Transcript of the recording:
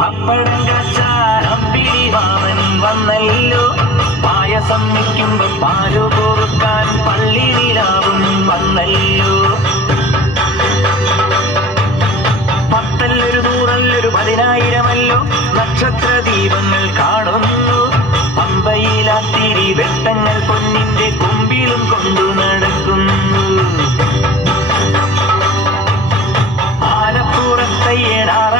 പപ്പടം കാച്ചാൻ അമ്പിളി മാമൻ വന്നല്ലോ. പായസം വയ്ക്കുമ്പോ പാലു കോർക്കാൻ പള്ളി നിലാവും വന്നല്ലോ. പത്തല്ലൊരു നൂറല്ലൊരു 10,000മല്ലോ നക്ഷത്ര ദീപങ്ങൾ കാണുന്നു. പമ്പയിലാത്തിരി വെട്ടങ്ങൾ പൊന്നിന്റെ കൊമ്പിലും കൊണ്ടു നടക്കുന്നു. ആലപ്പുറത്തയ്യടാറ